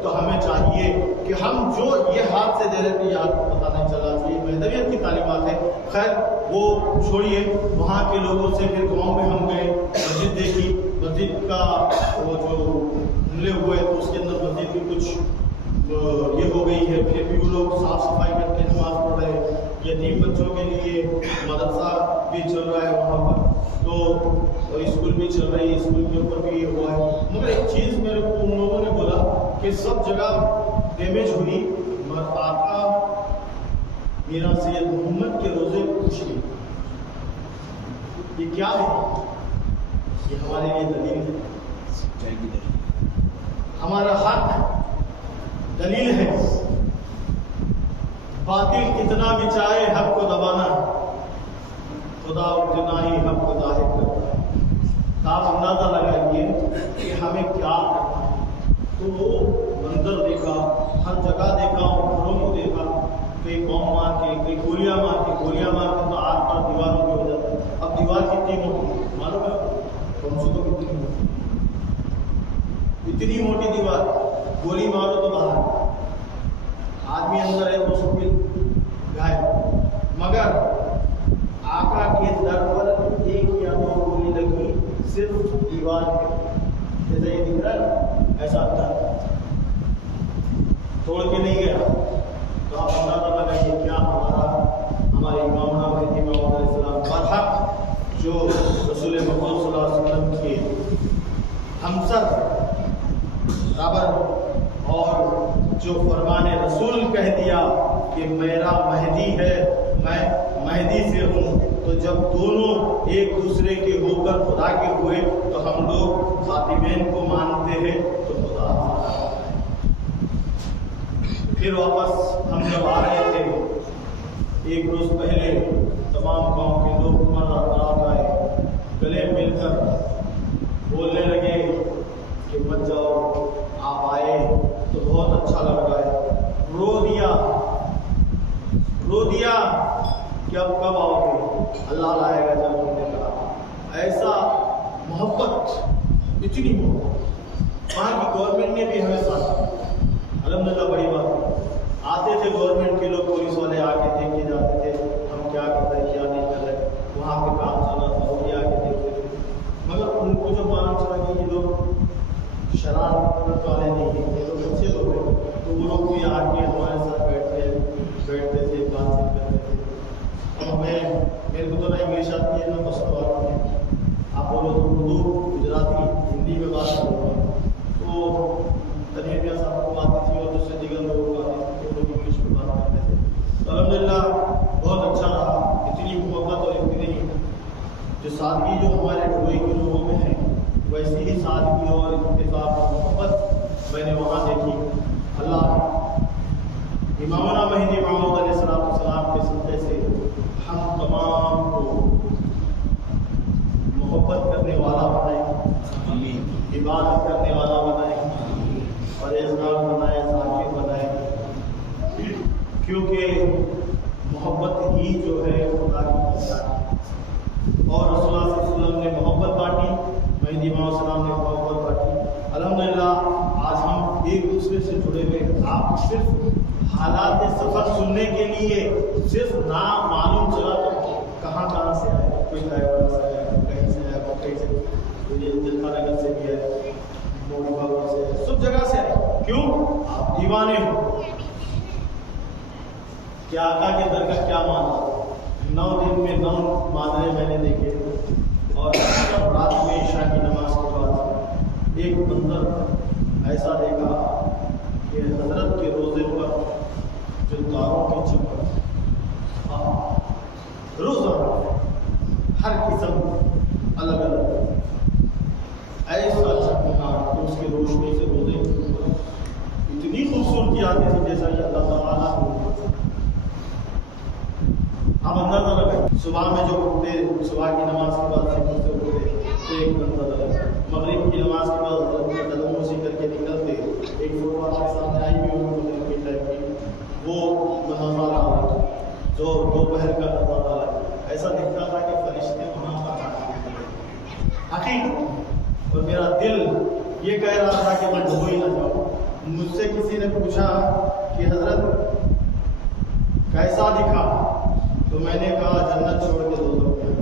تو ہمیں چاہیے کہ ہم جو یہ ہاتھ سے دے رہے تھے، یاد پتہ نہیں چلا چاہیے، مہدویت کی تعلیمات ہے۔ خیر وہ چھوڑیے، وہاں کے لوگوں سے پھر گاؤں میں ہم گئے، مسجد دیکھی، مسجد کا وہ جو حملے ہوئے تو اس کے اندر مسجد کی کچھ یہ ہو گئی ہے، پھر بھی وہ لوگ صاف صفائی کر کے نماز پڑھ رہے ہیں، یتیم بچوں کے لیے مدرسہ بھی چل رہا ہے وہاں پر، تو اسکول بھی چل رہی ہے، اسکول کے اوپر بھی یہ ہوا ہے۔ مگر ایک چیز میرے کو ان لوگوں نے بولا کہ سب جگہ ڈیمیج ہوئی مگر آقا میرا سید محمد کے روزے کچھ نہیں۔ یہ کیا ہے؟ یہ ہمارے لیے دلیل ہے، ہمارا حق دلیل ہے۔ باطل کتنا بھی چاہے حق کو دبانا ہے، خدا اتنا ہی حق کو ظاہر کرتا ہے۔ آپ اندازہ لگائیے کہ ہمیں کیا کرنا ہے۔ تو وہ منظر دیکھا، ہر جگہ دیکھا، گھروں کو دیکھا، کئی بم مار کے، کئی گولیاں مار کے تو آر پار دیواروں پہ ہو جاتا ہے۔ اب دیوار کتنی موٹی معلوم ہے؟ کم سے کم کتنی موٹی؟ اتنی موٹی دیوار، گولی مارو تو باہر، آدمی اندر ہے تو سب گائے۔ مگر آقا کے در توڑ کے نہیں گیا. تو آپ اندازہ لگائیے کیا ہمارے امام مہدی موعود علیہ السلام برحق جو رسول محمد صلی اللہ علیہ وسلم کے ہمسر رابر اور جو فرمان رسول کہہ دیا کہ میرا مہدی ہے، میں مہدی سے ہوں. تو جب دونوں ایک دوسرے کے ہو کر خدا کے ہوئے تو ہم لوگ خاتمین کو مانتے ہیں تو خدا ہمارا ہے. پھر واپس ہم جب آ رہے تھے ایک روز پہلے تمام گاؤں کے لوگ رات آئے، گلے مل کر بولنے لگے کہ مت جاؤ، آپ آئے تو بہت اچھا لگ رہا ہے. رو دیا کہ اب کب آؤ گے، اللہ لائے گا جب. ہم نے کہا ایسا محبت، اتنی محبت وہاں کی گورنمنٹ نے بھی ہمیں ساتھ. الحمدللہ بڑی بات ہے. آتے تھے گورنمنٹ کے لوگ، پولیس والے آ کے دیکھ کے جاتے تھے ہم کیا کر رہے کیا نہیں کر رہے. وہاں پہ کام چل رہا تھا، وہ بھی آ کے دیکھتے تھے. مگر ان کو جو معلوم چلا کہ یہ لوگ شرارت والے نہیں ہیں، یہ لوگ اچھے لوگ ہیں، تو وہ لوگ بھی آ کے ہمارے ساتھ بیٹھتے تھے، بات چیت کرتے تھے. اور میرے کو تو نہ انگلش آتی ہے نہ پشتو آتی ہے. آپ بولو تو اردو، گجراتی، ہندی میں بات کروں گا. تو تنویر صاحب کو آتی تھی اور دوسرے دیگر لوگوں کو آتی تھی، وہ لوگ انگلش میں بات کرتے تھے. تو الحمدللہ بہت اچھا رہا. اتنی محبت اور اتنی جو سادگی جو ہمارے ڈوئی کے لوگوں میں ہے، ویسی ہی سادگی اور اتفاق اور محبت میں نے وہاں دیکھی. اللہ امامنا مہدی موعود علیہ السلام کے صدقے سے ہم تمام کو محبت کرنے والا بنائے، عبادت کرنے والا بنائے، پرہیزگار بنائے، ذاکر بنائے. کیونکہ محبت ہی جو ہے خدا کی پہچان ہے. اور رسول اللہ صلی اللہ علیہ وسلم نے محبت بانٹی، مہدی موعود علیہ السلام نے محبت بانٹی. الحمدللہ آج ہم ایک دوسرے سے جڑے ہوئے. آپ صرف حالات سفر سننے کے لیے صرف نام معلوم چلا تو کہاں سے آئے، کوئی ڈرائیور سے آیا، کہیں سے آیا، کہیں سے دلکا نگر سے بھی ہے، موڑی بابا سے، سب جگہ سے آئے. کیوں؟ آپ دیوانے ہو. کیا آقا کے در کا کیا مانا؟ 9 دن میں 9 مادرے میں نے دیکھے. اور رات میں عشاء کی نماز کے بعد ایک منظر ایسا دیکھا کہ حضرت کے روزے پر جو تاروں کی چمک، روزہ ہر قسم الگ الگ ایسا چمکنا کہ اس کی روشنی سے روزے اتنی خوبصورتی آتی تھی جیسا کہ اللہ تعالیٰ کو. آپ اندازہ لگائیں، صبح میں جو اٹھتے، صبح کی نماز کے بعد سے اٹھتے تو ایک منظر ہے. مغرب کی نماز کے بعد قدم وسیع کر کے نکلتے، ایک فوٹو آپ کے سامنے آئی ہوئی مغرب کے ٹائم کی، وہ نظارہ ہے جو دوپہر کا نظارہ ہے. ایسا دکھتا تھا کہ فرشتے وہاں پر حقیقت. اور میرا دل یہ کہہ رہا تھا کہ میں ڈھو ہی نہ جاؤں. مجھ سے کسی نے پوچھا کہ حضرت کیسا دکھا، تو میں نے کہا جنت چھوڑ کے دوزخ میں.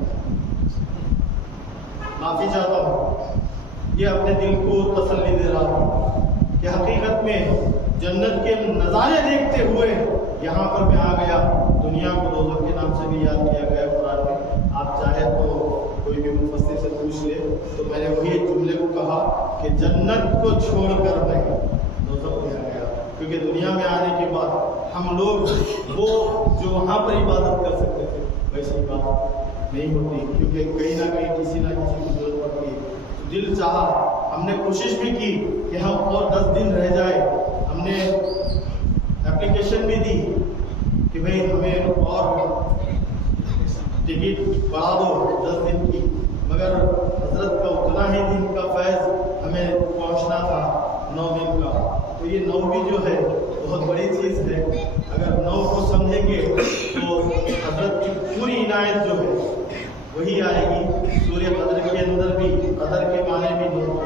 معافی چاہتا ہوں، یہ اپنے دل کو تسلی دے رہا ہوں کہ حقیقت میں جنت کے نظارے دیکھتے ہوئے یہاں پر میں آ گیا. دنیا کو دوزخ کے نام سے بھی یاد کیا گیا قرآن میں. آپ چاہے تو کوئی بھی مفسر سے پوچھ لے تو میں نے وہی جملے کو کہا کہ جنت کو چھوڑ کر میں دوزخ میں آ گیا. کیونکہ دنیا میں آنے کے بعد ہم لوگ وہ جو وہاں پر عبادت کر سکتے تھے ویسی عبادت نہیں ہوتی، کیونکہ کہیں نہ کہیں کسی نہ کسی کی ضرورت پڑتی ہے. تو دل چاہا، ہم نے کوشش بھی کی کہ ہم اور 10 دن رہ جائے. ہم نے اپلیکیشن بھی دی کہ بھئی ہمیں اور ٹکٹ بڑھا دو 10 دن کی. مگر حضرت کا اتنا ہی دن کا فیض ہمیں پہنچنا تھا، 9 دن کا. تو یہ 9 بھی جو ہے بہت بڑی چیز ہے. اگر 9 کو سمجھیں گے تو حضرت کی پوری عنایت جو ہے وہی آئے گی. سورہ قدر کے اندر بھی قدر کے معنی بھی 9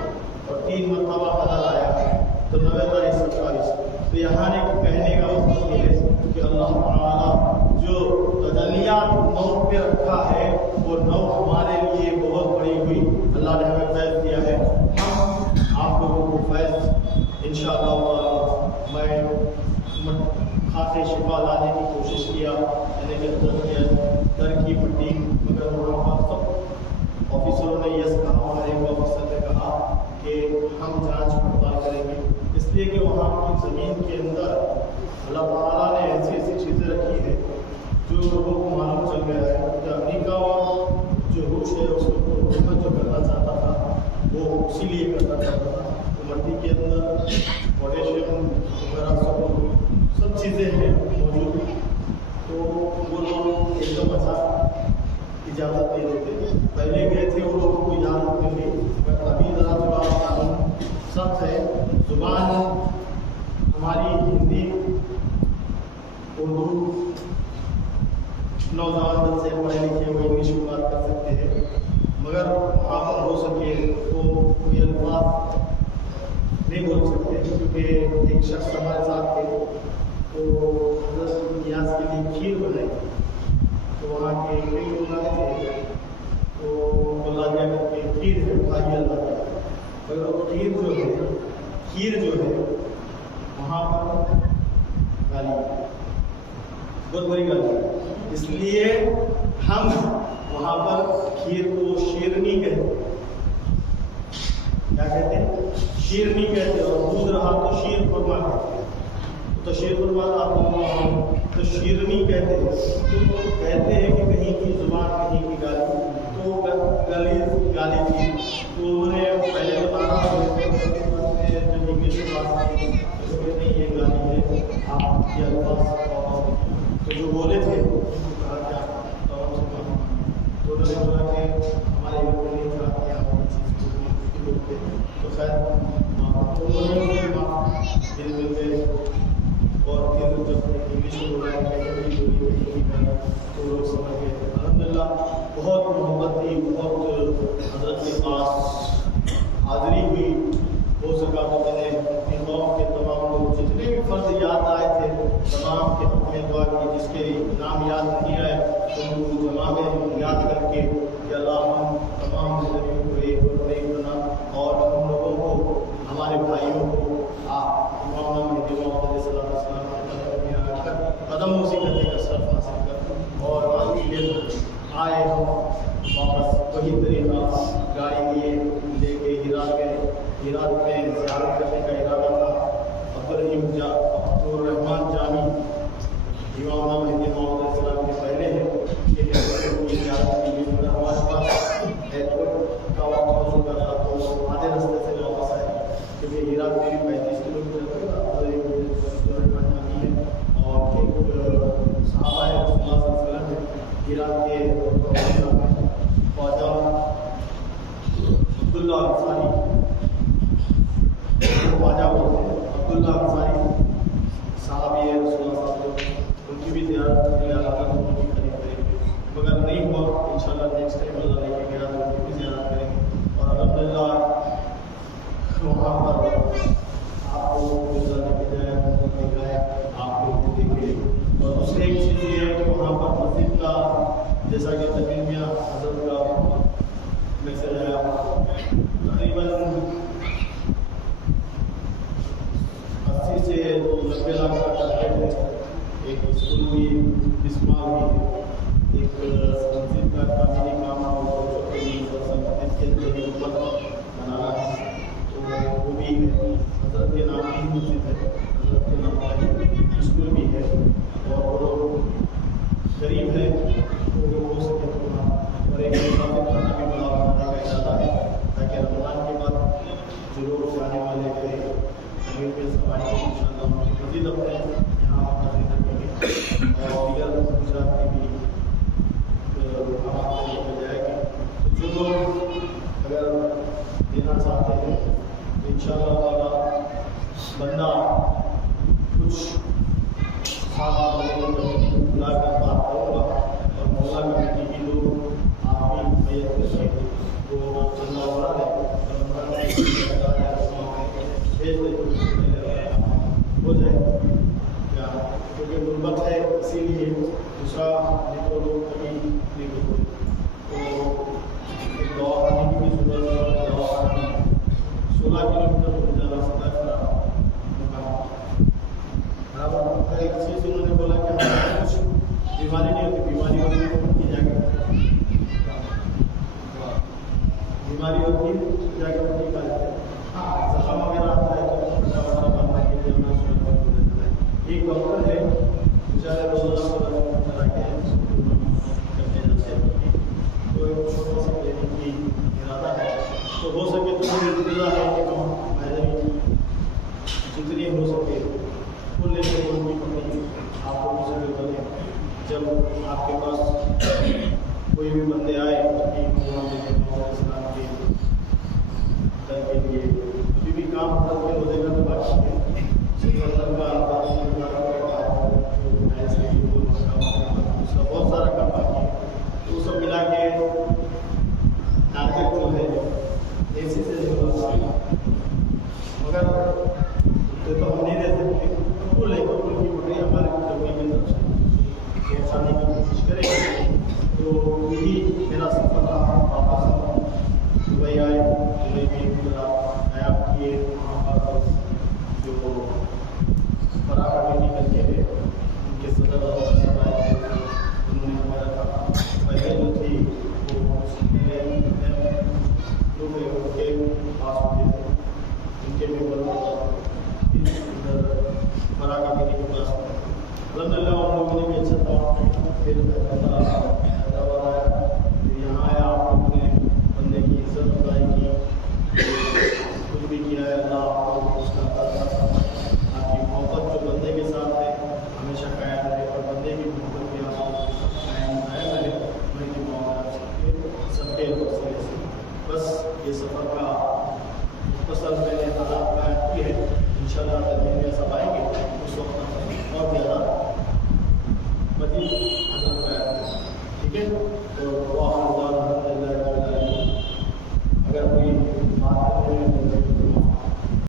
اور 3 مرتبہ قدر آیا تو 90 تاریخ 47. تو یہاں کہنے کا مطلب یہ ہے کہ اللہ تعالیٰ جو تجلیات 9 پہ رکھا ہے وہ 9 ہمارے لیے بہت بڑی ہوئی. اللہ نے ہمیں فیض دیا ہے. ہم آپ لوگوں کو فیض انشاءاللہ میں خاص شفا لانے کی کوشش کیا، یعنی کہ در کی پٹی، مگر وہاں پر سب آفیسروں نے یس کہا، ہمارے ایک آفیسر نے کہا کہ ہم جانچ پڑتال کریں گے، اس لیے کہ وہاں کی زمین کے اندر اللہ تعالیٰ نے ایسی ایسی چیزیں رکھی ہیں جو لوگوں کو معلوم چل گیا ہے کہ امریکہ اور جو روس ہے اس کو حکومت جو کرنا چاہتا تھا وہ اسی لیے کرنا چاہتا تھا، تو مٹی کے اندر پوٹیشیم وغیرہ سب چیزیں ہیں موجود، تو وہ لوگ ایک دم اجازت دے دیتے، پہلے گئے تھے وہ لوگوں کو اجازت نہیں دی، ابھی ذرا تھوڑا قانون سخت ہے، زبان ہماری ہندی اردو، نوجوان سے پڑھے لکھے وہ انگلش میں بات کر سکتے ہیں، مگر وہاں پر ہو سکے تو کوئی الفاظ نہیں بول سکتے، کیونکہ ایک شخص ہمارے ساتھ تھے تو حضرت نیاز کے لیے کھیر بنائی، تو وہاں کے کئی لوگ آئے تھے تو اللہ کیا کر کے کھیر ہے کھائی اللہ کا، مگر وہ کھیر جو ہے وہاں پر گالی، بہت بڑی گالی، اس لیے ہم وہاں پر کھیر کو شیرنی کہتے ہیں، کیا کہتے ہیں؟ شیرنی کہتے ہیں، اور دودھ رہا تو شیر خورما کہتے ہیں، تو شیر خورما آپ کو تو شیرنی کہتے ہیں، تو کہتے ہیں کہ کہیں کی زبان کہیں کی گالی، تو گالی تھی، تو انہوں نے پہلے بتانا جب انگلش میں بات کی نہیں یہ گالی ہے، آپ یہ الفاظ تو جو بولے تھے کہا کیا تو انہوں نے بولا کہ ہمارے گھر میں نہیں تھا کہ آپ چیز کو بولتے، تو خیر انہوں نے دل مل گئے، اور پھر جب انگلش میں بولا تو لوگ سمجھ گئے، الحمدللہ بہت محبت تھی، بہت حضرت کے پاس حاضری ہوئی، ہو سکا تو میں نے اپنی قوم کے تمام لوگ جتنے بھی فرد یاد آئے تھے تمام کے اپنے دعا کی، جس کے نام یاد نہیں آئے تو ان کو جمع میں یاد کر کے کہ اللہ ہم تمام زندگی کو ایک بنا، اور ہم لوگوں کو ہمارے بھائیوں کو امام مہدی موعود علیہ السلام کے آ کر قدم موسی کرنے کا شرف حاصل کر، اور آئے ہم واپس وہی طریقہ گاڑی لے کے ہیرات گئے، ہیرات میں زیارت کرنے کا ارادہ تھا، عبدالرحمان جامی امام مہدی موعود علیہ السلام کے پہلے ہیں، یہ زیارت کی لیے ہمارے پاس ایئرپورٹ کا موضوع کا تھا، تو آدھے راستے سے واپس آئے، کیونکہ ہیرات میں 35 کلومیٹر عبدالرحمان جامی ہے، اور ایک صحابہ ہے رسول اللہ صلی اللہ علیہ وسلم ہے ہیرات کے خواجہ عبداللہ انصاری، خواجہ بولتے ہیں عبداللہ انصاری صحابی ہے رسول اللہ صلی اللہ علیہ وسلم، ان کی بھی زیارت ان کی خرید کریں گے، مگر نہیں ہوا انشاءاللہ نیکسٹ ٹائم اللہ لے کے گیا تو ان کی بھی زیارت کریں گے، اور الحمدللہ وہاں پر آپ کو اللہ لے کے جائے، دکھائے، آپ کو دیکھے، اور دوسری ایک چیز یہ ہے کہ وہاں پر مسجد کا جیسا کہ تقریر میاں حضرت کا میسج آیا، تقریباً 80 سے 90 لاکھ کا ٹارگیٹ ہے، ایک اسکول بھی بسمار بھی ایک مسجد کا تعمیری کام مسجد کے اندر حکومت بنانا ہے، تو وہ بھی حضرت کے نام کی مسجد ہے، حضرت کے نام کا اسکول بھی ہے، اور وہ غریب ہے تو ہو سکے تو اور ایک کھانا بھی بنانے کا ارادہ ہے، تاکہ رمضان کے بعد جو لوگ جانے والے تھے صفائی ان شاء اللہ مزید اپنے یہاں حاضر رکھیں گے، اور دیگر گجرات میں بھی ہمارے لے جائے گی، جو لوگ اگر دینا چاہتے ہیں تو ان شاء اللہ تعالیٰ بندہ کچھ بلا کر بات کروں گا، اور محلہ کمیٹی کی لوگ آپ بھی میت کر کے وہ چندہ بڑھا لیں، ہو جائے کیا، کیونکہ غربت ہے اسی لیے دوسرا جو لوگ کبھی نہیں ہوتے، تو ایک دوا خانے کی بھی ضرورت ہے، دوا خانے 16 کلومیٹر جانا سکتا ہے برابر ایک چیز انہوں نے بولا کہ ہمیں کچھ بیماری نہیں ہوتی، بیماری ہوتی ہے جا کے بیماری ہوتی ہے جا کے پٹی کا لیتے ہیں، زخم وغیرہ آتا ہے تو پٹا وغیرہ بننا کے لیے ہمیں سہولت دیتا ہے۔ ایک ڈاکٹر ہے بیچارے روزانہ کرا کے کرتے جاتے ہیں، تو ایک چھوٹا سا کلینک کی ارادہ ہے، تو ہو سکے تو میری انتظار ہے کہ ہم جتنی ہو سکے کھل لے کے کوئی بھی آپ لوگوں سے بھی بنے، جب آپ کے پاس کوئی بھی بندے آئے اسلام کے در کے لیے ابھی بھی کام کرتے ہو جائے گا تو باقی ہے بہت سارا کام باقی ہے، تو وہ سب ملا کے ٹارگیٹ جو ہے ایسی سے مگر تو ہم نہیں رہ سکتے، بالکل ہے بالکل کی بڑی ہمارے طرف سے پہنچانے کی کوشش کریں گے۔ تو یہی میرا سفر رہا، واپس ہم دبئی آئے، دبئی میں میرا قیام کیے، وہاں پر جو فراغ میڈیکل کے ہیں ان کے صدر صاحب آئے، انہوں نے ہمارا کہا پہلے جو تھی وہ جو ان کے پاس ہوتے تھے ان کے ممبر فراغ میڈیکل کے پاس الحمد للہ ان لوگوں نے بھی اچھا تھا، پھر حیدرآباد آیا، پھر یہاں آیا، آپ لوگوں نے بندے کی عزت افزائی کی، کچھ بھی کیا ہے، اللہ آپ کو اس کا آپ کی محبت جو بندے کے ساتھ ہے ہمیشہ قائم رہے، اور بندے کی محبت کے آپ قائم رہے، میں کی محبت سب کے وسیلے سے۔ بس یہ سفر کا مختصر میں نے حالات بیان کی ہے، انشاءاللہ ترمیم میں سب آئیں گے اس وقت اور زیادہ مزید حضرت بیان، ٹھیک ہے؟ تو